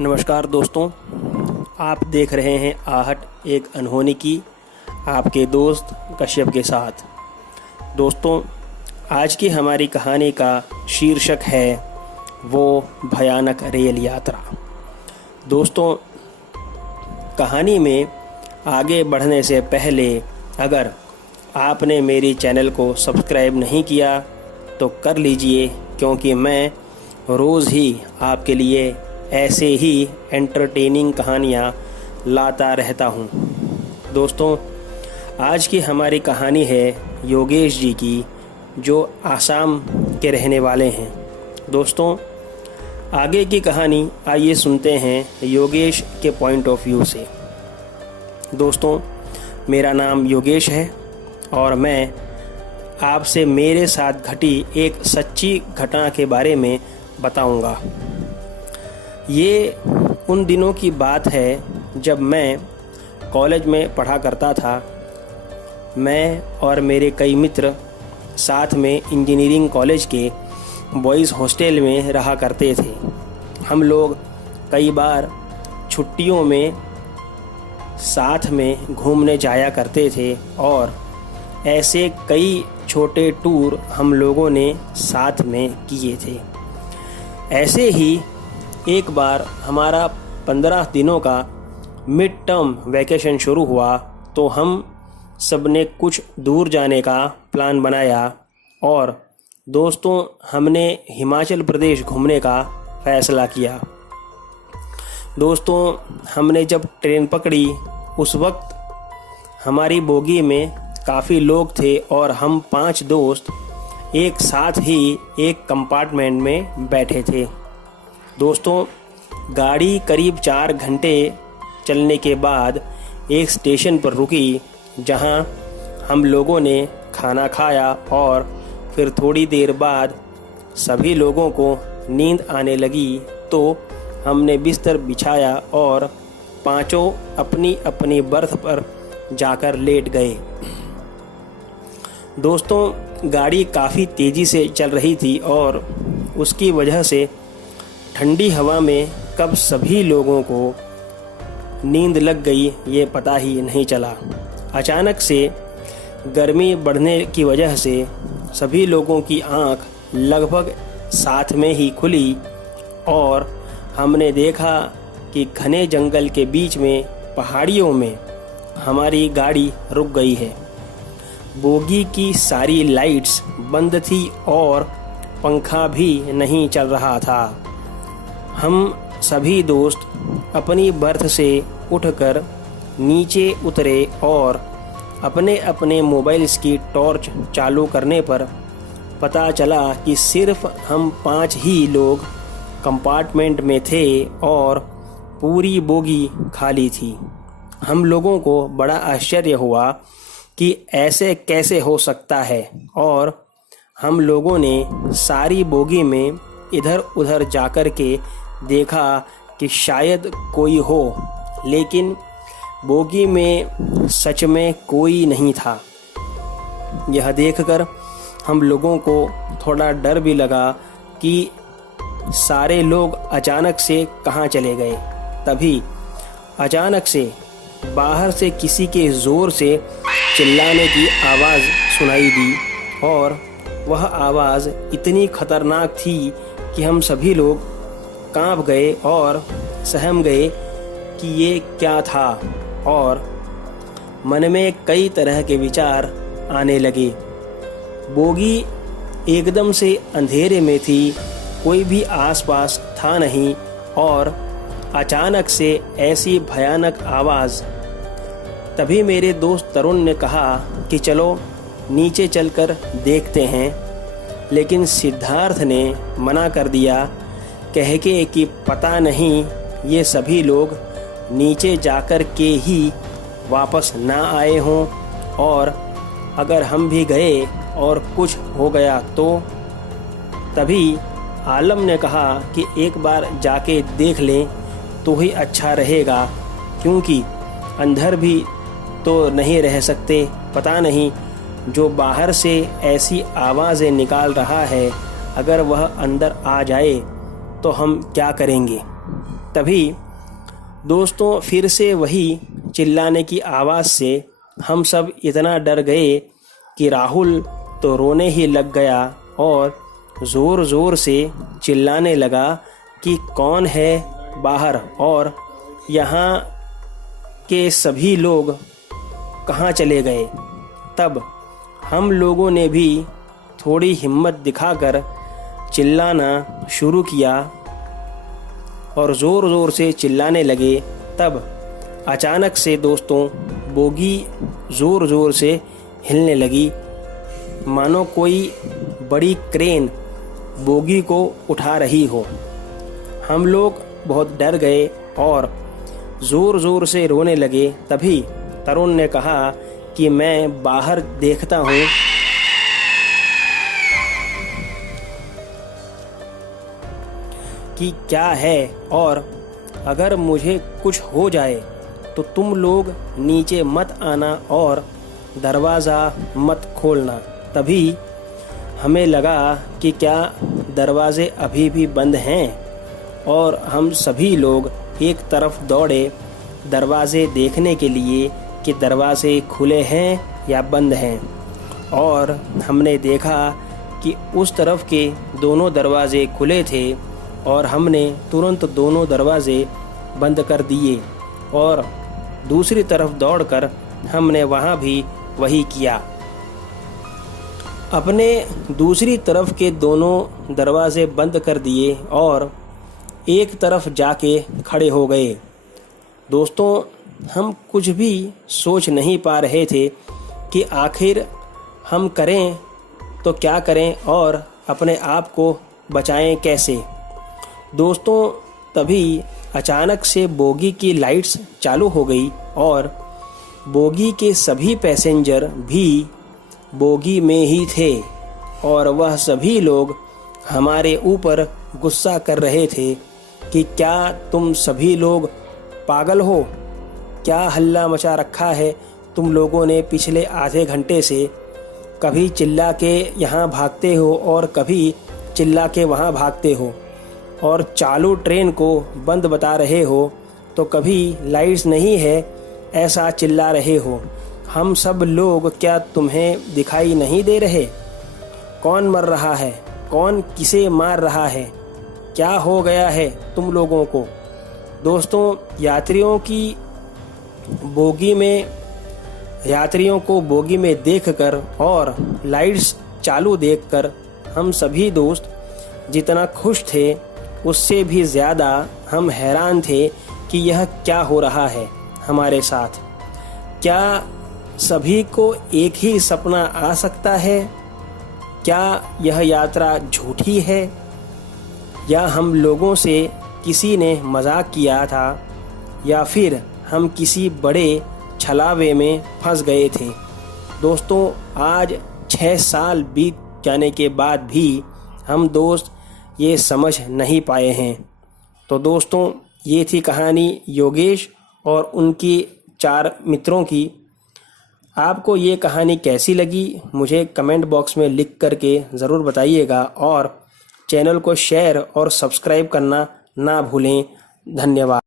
नमस्कार दोस्तों, आप देख रहे हैं आहट एक अनहोनी की, आपके दोस्त कश्यप के साथ। दोस्तों, आज की हमारी कहानी का शीर्षक है वो भयानक रेल यात्रा। दोस्तों, कहानी में आगे बढ़ने से पहले अगर आपने मेरी चैनल को सब्सक्राइब नहीं किया तो कर लीजिए, क्योंकि मैं रोज़ ही आपके लिए ऐसे ही एंटरटेनिंग कहानियाँ लाता रहता हूँ। दोस्तों, आज की हमारी कहानी है योगेश जी की, जो आसाम के रहने वाले हैं। दोस्तों, आगे की कहानी आइए सुनते हैं योगेश के पॉइंट ऑफ व्यू से। दोस्तों, मेरा नाम योगेश है और मैं आपसे मेरे साथ घटी एक सच्ची घटना के बारे में बताऊंगा। ये उन दिनों की बात है जब मैं कॉलेज में पढ़ा करता था। मैं और मेरे कई मित्र साथ में इंजीनियरिंग कॉलेज के बॉयज़ हॉस्टल में रहा करते थे। हम लोग कई बार छुट्टियों में साथ में घूमने जाया करते थे और ऐसे कई छोटे टूर हम लोगों ने साथ में किए थे। ऐसे ही एक बार हमारा 15 दिनों का मिड टर्म वैकेशन शुरू हुआ तो हम सब ने कुछ दूर जाने का प्लान बनाया और दोस्तों, हमने हिमाचल प्रदेश घूमने का फ़ैसला किया। दोस्तों, हमने जब ट्रेन पकड़ी उस वक्त हमारी बोगी में काफ़ी लोग थे और हम 5 दोस्त एक साथ ही एक कंपार्टमेंट में बैठे थे। दोस्तों, गाड़ी करीब 4 घंटे चलने के बाद एक स्टेशन पर रुकी, जहां हम लोगों ने खाना खाया और फिर थोड़ी देर बाद सभी लोगों को नींद आने लगी तो हमने बिस्तर बिछाया और पांचों अपनी अपनी बर्थ पर जाकर लेट गए। दोस्तों, गाड़ी काफ़ी तेज़ी से चल रही थी और उसकी वजह से ठंडी हवा में कब सभी लोगों को नींद लग गई ये पता ही नहीं चला। अचानक से गर्मी बढ़ने की वजह से सभी लोगों की आंख लगभग साथ में ही खुली और हमने देखा कि घने जंगल के बीच में पहाड़ियों में हमारी गाड़ी रुक गई है। बोगी की सारी लाइट्स बंद थी और पंखा भी नहीं चल रहा था। हम सभी दोस्त अपनी बर्थ से उठकर नीचे उतरे और अपने अपने मोबाइल्स की टॉर्च चालू करने पर पता चला कि सिर्फ हम 5 ही लोग कंपार्टमेंट में थे और पूरी बोगी खाली थी। हम लोगों को बड़ा आश्चर्य हुआ कि ऐसे कैसे हो सकता है और हम लोगों ने सारी बोगी में इधर उधर जाकर के देखा कि शायद कोई हो, लेकिन बोगी में सच में कोई नहीं था। यह देखकर हम लोगों को थोड़ा डर भी लगा कि सारे लोग अचानक से कहाँ चले गए। तभी अचानक से बाहर से किसी के ज़ोर से चिल्लाने की आवाज़ सुनाई दी और वह आवाज़ इतनी खतरनाक थी कि हम सभी लोग कांप गए और सहम गए कि ये क्या था और मन में कई तरह के विचार आने लगे। बोगी एकदम से अंधेरे में थी, कोई भी आसपास था नहीं और अचानक से ऐसी भयानक आवाज़। तभी मेरे दोस्त तरुण ने कहा कि चलो नीचे चलकर देखते हैं, लेकिन सिद्धार्थ ने मना कर दिया, कह के कि पता नहीं ये सभी लोग नीचे जाकर के ही वापस ना आए हों और अगर हम भी गए और कुछ हो गया तो। तभी आलम ने कहा कि एक बार जाके देख लें तो ही अच्छा रहेगा, क्योंकि अंदर भी तो नहीं रह सकते। पता नहीं जो बाहर से ऐसी आवाज़ें निकाल रहा है, अगर वह अंदर आ जाए तो हम क्या करेंगे। तभी दोस्तों फिर से वही चिल्लाने की आवाज़ से हम सब इतना डर गए कि राहुल तो रोने ही लग गया और ज़ोर ज़ोर से चिल्लाने लगा कि कौन है बाहर और यहाँ के सभी लोग कहाँ चले गए। तब हम लोगों ने भी थोड़ी हिम्मत दिखाकर चिल्लाना शुरू किया और ज़ोर ज़ोर से चिल्लाने लगे। तब अचानक से दोस्तों बोगी ज़ोर ज़ोर से हिलने लगी, मानो कोई बड़ी क्रेन बोगी को उठा रही हो। हम लोग बहुत डर गए और ज़ोर ज़ोर से रोने लगे। तभी तरुण ने कहा कि मैं बाहर देखता हूँ कि क्या है और अगर मुझे कुछ हो जाए तो तुम लोग नीचे मत आना और दरवाज़ा मत खोलना। तभी हमें लगा कि क्या दरवाज़े अभी भी बंद हैं और हम सभी लोग एक तरफ दौड़े दरवाज़े देखने के लिए कि दरवाज़े खुले हैं या बंद हैं। और हमने देखा कि उस तरफ के दोनों दरवाज़े खुले थे और हमने तुरंत दोनों दरवाज़े बंद कर दिए और दूसरी तरफ दौड़कर हमने वहाँ भी वही किया। अपने दूसरी तरफ के दोनों दरवाज़े बंद कर दिए और एक तरफ जाके खड़े हो गए। दोस्तों हम कुछ भी सोच नहीं पा रहे थे कि आखिर हम करें तो क्या करें और अपने आप को बचाएं कैसे। दोस्तों तभी अचानक से बोगी की लाइट्स चालू हो गई और बोगी के सभी पैसेंजर भी बोगी में ही थे और वह सभी लोग हमारे ऊपर गुस्सा कर रहे थे कि क्या तुम सभी लोग पागल हो, क्या हल्ला मचा रखा है तुम लोगों ने पिछले आधे घंटे से। कभी चिल्ला के यहाँ भागते हो और कभी चिल्ला के वहाँ भागते हो और चालू ट्रेन को बंद बता रहे हो तो कभी लाइट्स नहीं है ऐसा चिल्ला रहे हो। हम सब लोग क्या तुम्हें दिखाई नहीं दे रहे? कौन मर रहा है, कौन किसे मार रहा है, क्या हो गया है तुम लोगों को। दोस्तों यात्रियों को बोगी में देखकर और लाइट्स चालू देखकर हम सभी दोस्त जितना खुश थे उससे भी ज़्यादा हम हैरान थे कि यह क्या हो रहा है हमारे साथ। क्या सभी को एक ही सपना आ सकता है? क्या यह यात्रा झूठी है या हम लोगों से किसी ने मजाक किया था या फिर हम किसी बड़े छलावे में फंस गए थे। दोस्तों आज 6 साल बीत जाने के बाद भी हम दोस्त ये समझ नहीं पाए हैं। तो दोस्तों ये थी कहानी योगेश और उनकी 4 मित्रों की। आपको ये कहानी कैसी लगी मुझे कमेंट बॉक्स में लिख करके ज़रूर बताइएगा और चैनल को शेयर और सब्सक्राइब करना ना भूलें। धन्यवाद।